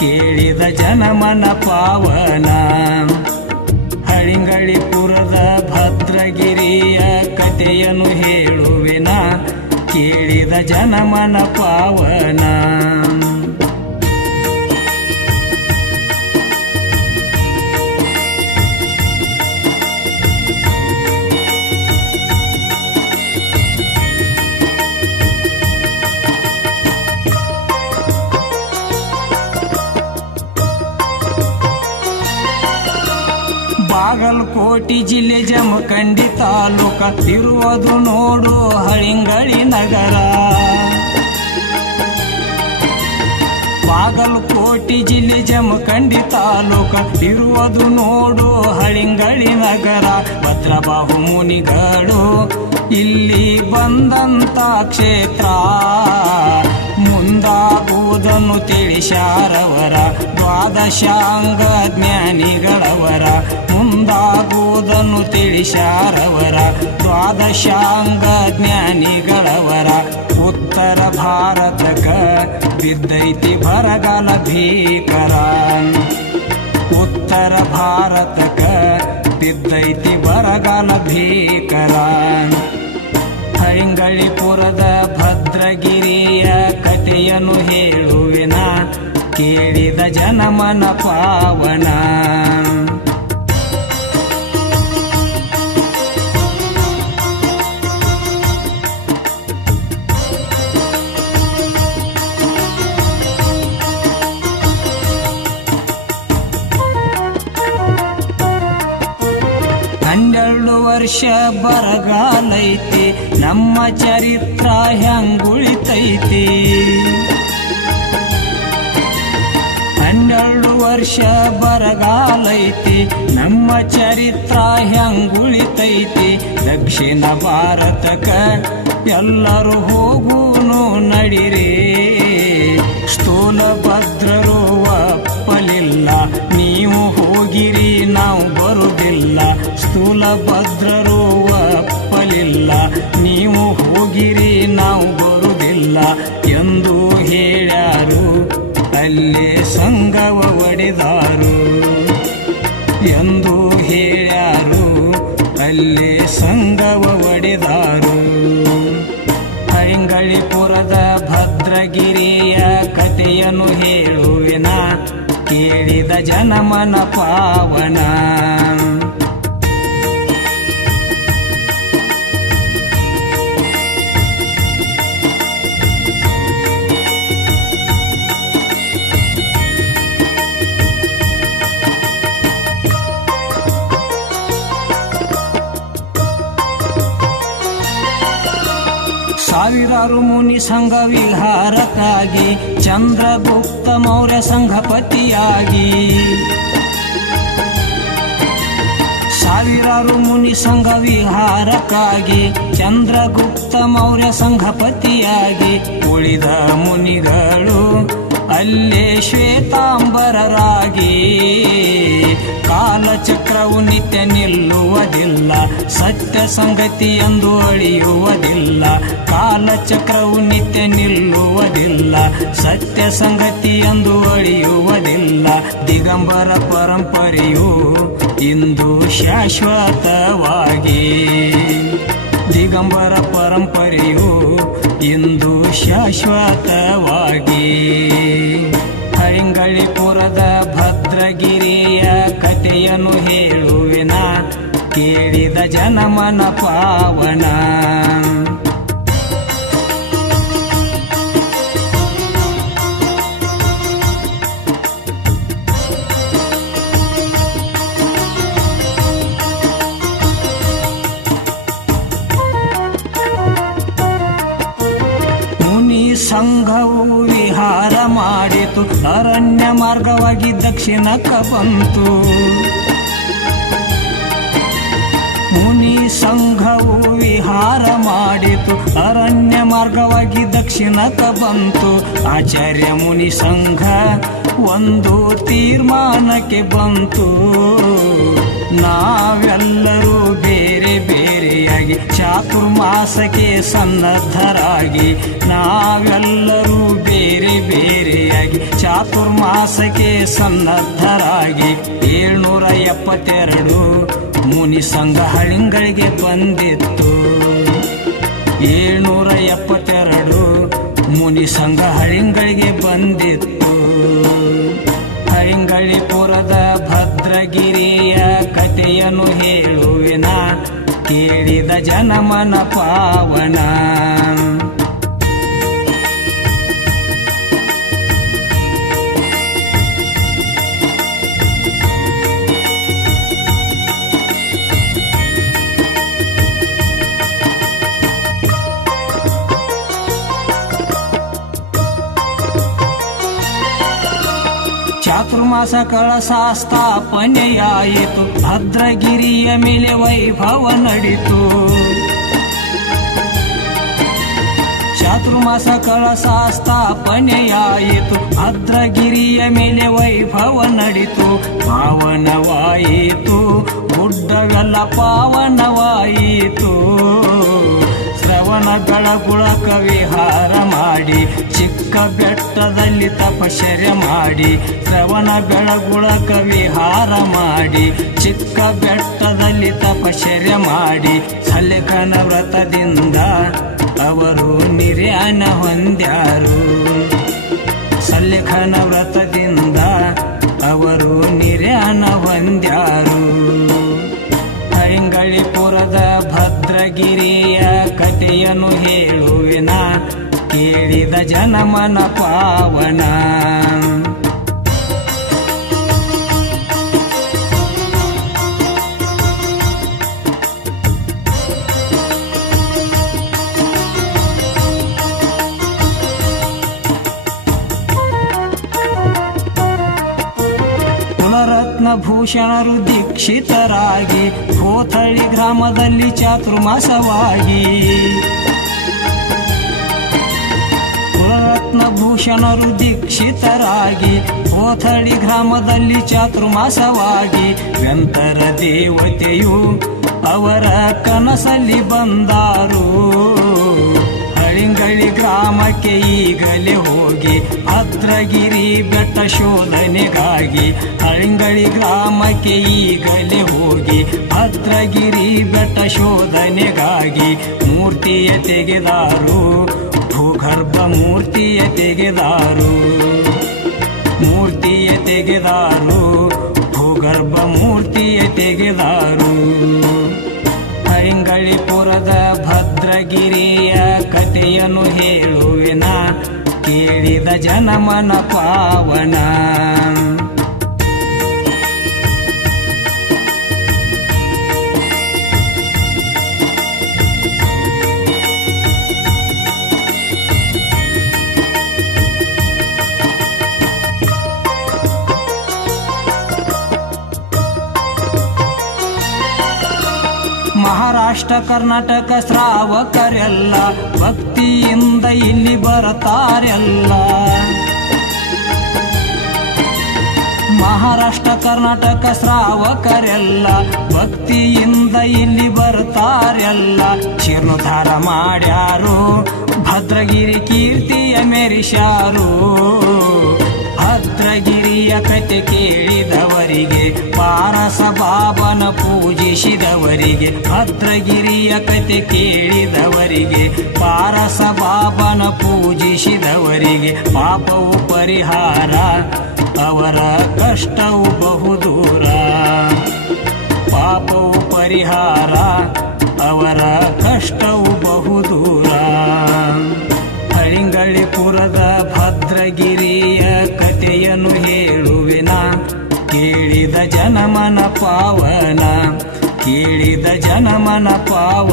ಕೇಳಿದ ಜನಮನ ಪಾವನ. ಹಳಿಂಗಳಿಪುರದ ಭದ್ರಗಿರಿಯ ಕಥೆಯನ್ನು ಹೇಳುವೆನ, ಕೇಳಿದ ಜನಮನ ಪಾವನ. ಬಾಗಲಕೋಟೆ ಜಿಲ್ಲೆ ಜಮಖಂಡಿ ತಾಲೂಕ ಇರುವುದು ನೋಡು ಹಳಿಂಗಳಿ ನಗರ. ಬಾಗಲಕೋಟೆ ಜಿಲ್ಲೆ ಜಮಖಂಡಿ ತಾಲೂಕ ಇರುವುದು ನೋಡು ಹಳಿಂಗಳಿ ನಗರ. ಭದ್ರಬಾಹು ಮುನಿಗಳು ಇಲ್ಲಿ ಬಂದಂತ ಕ್ಷೇತ್ರ, ಮುಂದಾಗುವುದನ್ನು ತಿಳಿಸ್ಯಾರವರ ದ್ವಾದಶಾಂಗ ಜ್ಞಾನಿಗಳವರ. ಮುಂದಾಗುವುದನ್ನು ತಿಳಿಸ್ಯಾರವರ ದ್ವಾದಶಾಂಗ ಜ್ಞಾನಿಗಳವರ. ಉತ್ತರ ಭಾರತಕ್ಕ ಬಿದ್ದೈತಿ ಬರಗಾಲ ಭೀಕರ, ಉತ್ತರ ಭಾರತಕ್ಕ ಬಿದ್ದೈತಿ ಬರಗಾಲ ಭೀಕರ. ಹಳಿಂಗಳಿಪುರದ ಭದ್ರಗಿರಿಯ ಕಥೆಯನ್ನು ಹೇಳುವೆನ, ಕೇಳಿದ ಜನಮನ ಪಾವನ. ವರ್ಷ ಬರಗಾಲೈತಿ, ನಮ್ಮ ಚರಿತ್ರ ಹೆಂಗುಳಿತೈತಿ. 12 ವರ್ಷ ಬರಗಾಲೈತಿ, ನಮ್ಮ ಚರಿತ್ರ ಹೆಂಗುಳಿತೈತಿ. ದಕ್ಷಿಣ ಭಾರತಕ್ಕ ಎಲ್ಲರೂ ಹೋಗುನು ನಡಿರಿ, ಸ್ಥೂಲ ಭದ್ರರು ಒಪ್ಪಲಿಲ್ಲ. ನೀವು ಹೋಗಿರಿ ನಾವು ಬರುವುದಿಲ್ಲ, ಸ್ಥೂಲ ಭದ್ರರು ಒಪ್ಪಲಿಲ್ಲ. ನೀವು ಹೋಗಿರಿ ನಾವು ಬರುವುದಿಲ್ಲ ಎಂದು ಹೇಳ್ಯಾರು, ಅಲ್ಲೇ ಸಂಗವ ಒಡೆದಾರು ಎಂದು ಹೇಳ್ಯಾರು, ಅಲ್ಲೇ ಸಂಗವ ಒಡೆದಾರು. ಹಳಿಂಗಳಿಪುರದ ಭದ್ರಗಿರಿಯ ಕಥೆಯನ್ನು ಹೇಳುವೆನ, ಕೇಳಿದ ಜನಮನ ಪಾವನ. ಸಾವಿರಾರು ಮುನಿ ಸಂಘ ವಿಹಾರಕ್ಕಾಗಿ ಚಂದ್ರಗುಪ್ತ ಮೌರ್ಯ ಸಂಘಪತಿಯಾಗಿ. ಸಾವಿರಾರು ಮುನಿ ಸಂಘ ವಿಹಾರಕ್ಕಾಗಿ ಚಂದ್ರಗುಪ್ತ ಮೌರ್ಯ ಸಂಘಪತಿಯಾಗಿ. ಉಳಿದ ಮುನಿಗಳು ಅಲ್ಲೇ ಶ್ವೇತಾಂಬರರಾಗಿ. ಕಾಲಚಕ್ರವು ನಿತ್ಯ ನಿಲ್ಲುವುದಿಲ್ಲ, ಸತ್ಯ ಸಂಗತಿ ಎಂದು ಅಳಿಯುವುದಿಲ್ಲ. ಕಾಲಚಕ್ರವು ನಿತ್ಯ ನಿಲ್ಲುವುದಿಲ್ಲ, ಸತ್ಯ ಸಂಗತಿ ಎಂದು ಅಳಿಯುವುದಿಲ್ಲ. ದಿಗಂಬರ ಪರಂಪರೆಯು ಇಂದು ಶಾಶ್ವತವಾಗಿ, ದಿಗಂಬರ ಪರಂಪರೆಯು ಇಂದು ಶಾಶ್ವತವಾಗಿ. ಹಳಿಂಗಳಿಪುರದ ಭದ್ರಗಿರಿಯ ಕಥೆಯನ್ನು ಹೇಳುವೆನ, ಕೇಳಿದ ಜನಮನ ಪಾವನ. ಸಂಘವು ವಿಹಾರ ಮಾಡಿತು, ಅರಣ್ಯ ಮಾರ್ಗವಾಗಿ ದಕ್ಷಿಣಕ್ಕೆ ಬಂತು. ಮುನಿ ಸಂಘವು ವಿಹಾರ ಮಾಡಿತು, ಅರಣ್ಯ ಮಾರ್ಗವಾಗಿ ದಕ್ಷಿಣಕ್ಕೆ ಬಂತು. ಆಚಾರ್ಯ ಮುನಿ ಸಂಘ ಒಂದು ತೀರ್ಮಾನಕ್ಕೆ ಬಂತು, ನಾವೆಲ್ಲರೂ ಬೇರೆ ಬೇರೆಯಾಗಿ ಚಾತುರ್ಮಾಸಕ್ಕೆ ಸನ್ನದ್ಧರಾಗಿ ನಾವೆಲ್ಲರೂ ಬೇರೆ ಬೇರೆಯಾಗಿ ಚಾತುರ್ಮಾಸಕ್ಕೆ ಸನ್ನದ್ಧರಾಗಿ 772 ಮುನಿ ಸಂಘ ಹಳಿಂಗಳಿಗೆ ಬಂದಿತ್ತು. 772 ಮುನಿ ಸಂಘ ಹಳಿಂಗಳಿಗೆ ಬಂದಿತ್ತು. ಹಳಿಂಗಳಿಪುರದ ಭದ್ರಗಿರಿಯ ಕಥೆಯನ್ನು ಹೇಳುವೆನ, ಕೇಳಿದ ಜನಮನ ಪಾವನ. ಚಾತುರ್ಮಾಸ ಕಳಸ ಸ್ಥಾಪನೆಯಾಯಿತು, ಭದ್ರಗಿರಿಯ ಮೇಲೆ ವೈಭವ ನಡಿತು. ಚಾತುರ್ಮಾಸ ಕಳಸ ಸ್ಥಾಪನೆಯಾಯಿತು, ಭದ್ರಗಿರಿಯ ಮೇಲೆ ವೈಭವ ನಡಿತು. ಪಾವನವಾಯಿತು ಗುಡ್ಡವೆಲ್ಲ ಪಾವನವಾಯಿತು. ಶ್ರವಣ ಬೆಳಗುಳಕ ವಿಹಾರ ಮಾಡಿ ಚಿಕ್ಕ ಬೆಟ್ಟದಲ್ಲಿ ತಪಶ್ಚರ್ಯ ಮಾಡಿ. ಶ್ರವಣ ಬೆಳಗುಳಕ ವಿಹಾರ ಮಾಡಿ ಚಿಕ್ಕ ಬೆಟ್ಟದಲ್ಲಿ ತಪಶ್ಚರ್ಯ ಮಾಡಿ. ಸಲ್ಲೇಖನ ವ್ರತದಿಂದ ಅವರು ನಿರ್ಯಾಣ ಹೊಂದ್ಯಾರು. ಸಲ್ಲೇಖನ ವ್ರತದಿಂದ ಅವರು ನಿರ್ಯಾಣ ಹೊಂದ್ಯಾರು. ಹಳಿಂಗಳಿಪುರದ ಭದ್ರಗಿರಿಯ ಕಥೆಯನ್ನು ಹೇಳುವೆನ, ಕೇಳಿದ ಜನಮನ ಪಾವನ. ಭೂಷಣರು ದೀಕ್ಷಿತರಾಗಿ ಕೋಥಳಿ ಗ್ರಾಮದಲ್ಲಿ ಚಾತುರ್ಮಾಸವಾಗಿ. ಕುಲರತ್ನ ಭೂಷಣರು ದೀಕ್ಷಿತರಾಗಿ ಕೋಥಳಿ ಗ್ರಾಮದಲ್ಲಿ ಚಾತುರ್ಮಾಸವಾಗಿ. ವ್ಯಂತರ ದೇವತೆಯು ಅವರ ಕನಸಲ್ಲಿ ಬಂದಾರು. ಹಳಿಂಗಳಿ ಗ್ರಾಮಕ್ಕೆ ಈಗಲೇ ಹೋಗಿ ಭದ್ರಗಿರಿ ಬೆಟ್ಟ ಶೋಧನೆಗಾಗಿ. ಹಳಿಂಗಳಿ ಗ್ರಾಮಕ್ಕೆ ಈಗಲೇ ಹೋಗಿ ಭದ್ರಗಿರಿ ಬೆಟ್ಟ ಶೋಧನೆಗಾಗಿ. ಮೂರ್ತಿಯ ತೆಗೆದಾರು, ಭೂಗರ್ಭ ಮೂರ್ತಿಯ ತೆಗೆದಾರು. ಮೂರ್ತಿಯ ತೆಗೆದಾರು, ಭೂಗರ್ಭ ಮೂರ್ತಿಯ ತೆಗೆದಾರು. ಹಳಿಂಗಳಿಪುರದ ಭದ್ರಗಿರಿಯ ಕಥೆಯನ್ನು ಹೇಳುವೆನ, ಕೇಳಿದ ಜನಮನ ಪಾವನ. ಮಹಾರಾಷ್ಟ್ರ ಕರ್ನಾಟಕ ಶ್ರಾವಕರೆಲ್ಲ ಭಕ್ತಿಯಿಂದ ಇಲ್ಲಿ ಬರತಾರೆಲ್ಲ. ಮಹಾರಾಷ್ಟ್ರ ಕರ್ನಾಟಕ ಶ್ರಾವಕರೆಲ್ಲ ಭಕ್ತಿಯಿಂದ ಇಲ್ಲಿ ಬರ್ತಾರೆಲ್ಲ. ಜೀರ್ಣೋದ್ಧಾರ ಮಾಡ್ಯಾರು, ಭದ್ರಗಿರಿ ಕೀರ್ತಿಯ ಮೆರಿಸ್ಯಾರು. ಭದ್ರಗಿರಿಯ ಕತೆ ಕೇಳಿದವರಿಗೆ, ಪಾರಸ ಬಾಬನ ಪೂಜಿಸಿದವರಿಗೆ. ಭದ್ರಗಿರಿಯ ಕತೆ ಕೇಳಿದವರಿಗೆ, ಪಾರಸ ಬಾಬನ ಪೂಜಿಸಿದವರಿಗೆ ಪಾಪವು ಪರಿಹಾರ, ಅವರ ಕಷ್ಟವು ಬಹುದೂರ. ಪಾಪವು ಪರಿಹಾರ, ಅವರ ಕಷ್ಟವು ಬಹುದೂರ. ಹಳಿಂಗಳಿಪುರದ ಭದ್ರಗಿರಿಯ ಕಥೆಯನ್ನು ಹೇಳುವೆನ, ಕೇಳಿದ ಜನಮನ ಪಾವನ. ಕೇಳಿದ ಜನಮನ ಪಾವನ.